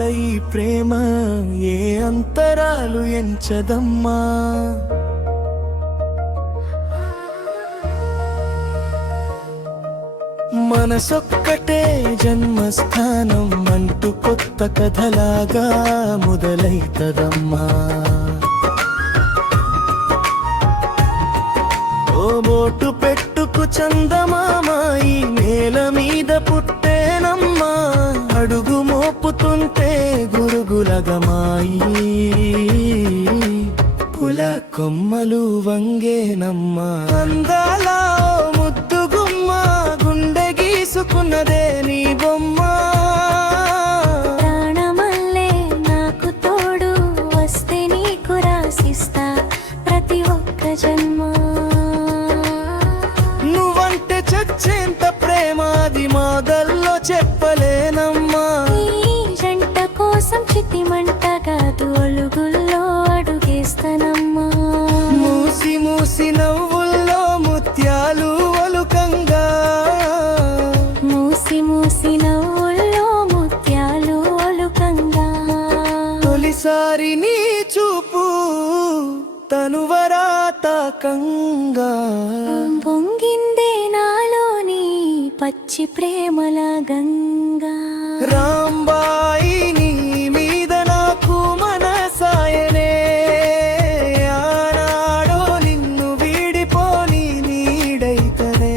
విచిత్రాల ఈ ప్రేమ ఏ అంతరాలు ఎంచదమ్మా. మనసొక్కటే జన్మస్థానం అంటూ కొత్త కథలాగా మొదలైతదమ్మా. ఓ బోటు పెట్టుకు చందమామ ఈ నేల మీద పుట్టేనమ్మా. అడుగు మోపుతుంటే గురుగులగమాయి పుల కొమ్మలు వంగేనమ్మా. అందాల ముద్దు గుమ్మ గుండె గీసుకున్నదే నీ బొమ్మ. ప్రాణమల్లే నాకు తోడు వస్తే నీకు రాసిస్తా ప్రతి ఒక్క జన్మ. నువ్వంటే చచ్చేంత ప్రేమ అది మాదల్లో చెప్పలేనమ్మా. ఈ జంట కోసం చితిమంట కాదు అలుగుల్లో అడుగేస్తానమ్మా. మూసి మూసి నవ్వుల్లో ముత్యాలు ఒలుకంగా, మూసి మూసి నవ్వుల్లో ముత్యాలు ఒలుకంగా. తొలిసారి నీ చూపు తనువరా తాకంగా. పొంగిందే నాలోని పచ్చి ప్రేమల గంగా. రాంబాయి నీ మీద నాకు మనసాయనే. ఆనాడో నిన్ను వీడిపోని నీడైతనే.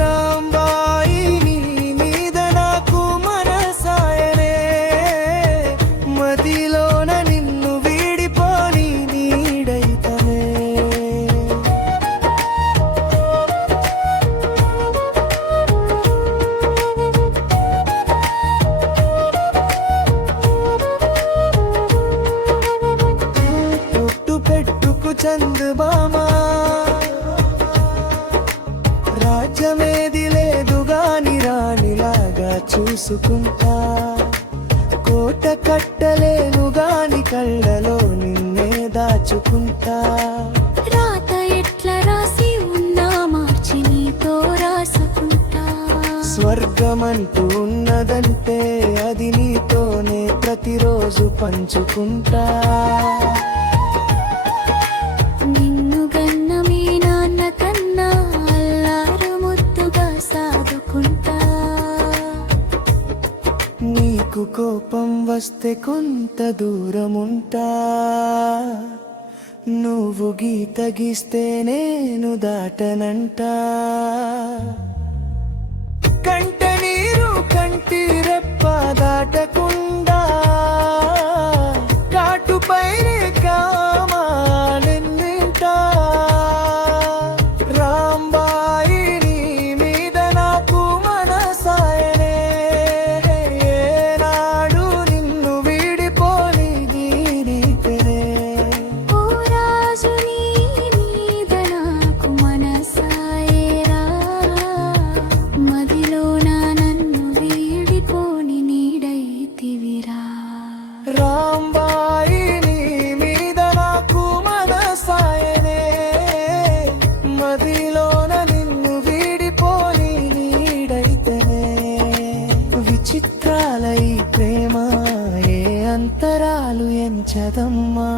రాంబాయి నీ మీద నాకు మనసాయనే. మదిలోన నిన్ను వీడిపోని నీడైతనే. పెట్టుకు చందమామ రాజ్యమేది లేదు గాని రాణిలాగా చూసుకుంటా. కోట కట్టలేను గాని కళ్ళలో నిన్నే దాచుకుంటా. రాత ఎట్లా రాసి ఉన్నా మార్చి నీతో రాసుకుంటా. స్వర్గమంటూ ఉన్నదంటే అది నీతోనే ప్రతిరోజు పంచుకుంటా. నిన్ను గన్న మీ నాన్న కన్నా అల్లారు ముద్దుగా సాదుకుంటా. నీకు కోపం వస్తే కొంత దూరముంటా. నువ్వు గీత గీస్తే నేను దాటనంటా. కంట నీరు కంటి రెప్ప దాటకుండా కాటుపైనే కామాలెన్నింటా. రాంబాయి నీ మీద నాకు మనసాయనే. ఏనాడు నిన్ను వీడిపోని నీడితేనే. ఓ రాజు నీ మీద నాకు మనసాయేరా. మదిలోన నన్ను వీడిపోని నీడైతివిరా. రాంబాయి నీ మీద నాకు మనసాయనే. మదిలోన నిన్ను వీడిపోని నీడైతేనే. విచిత్రాల ఈ ప్రేమ ఏ అంతరాలు ఎంచదమ్మా.